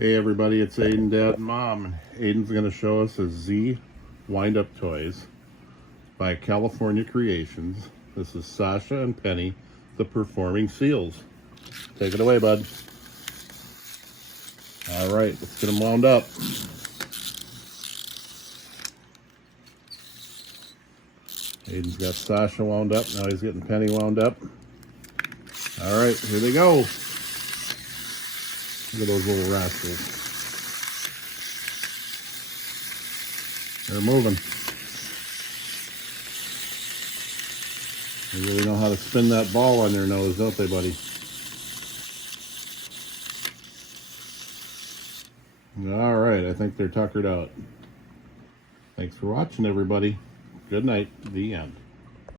Hey everybody, it's Aiden, Dad, and Mom. Aiden's going to show us his Z wind-up toys by California Creations. This is Sasha and Penny, the performing seals. Take it away, bud. All right, let's get them wound up. Aiden's got Sasha wound up. Now he's getting Penny wound up. All right, here they go. Look at those little rascals. They're moving. They really know how to spin that ball on their nose, don't they, buddy? All right, I think they're tuckered out. Thanks for watching, everybody. Good night. The end.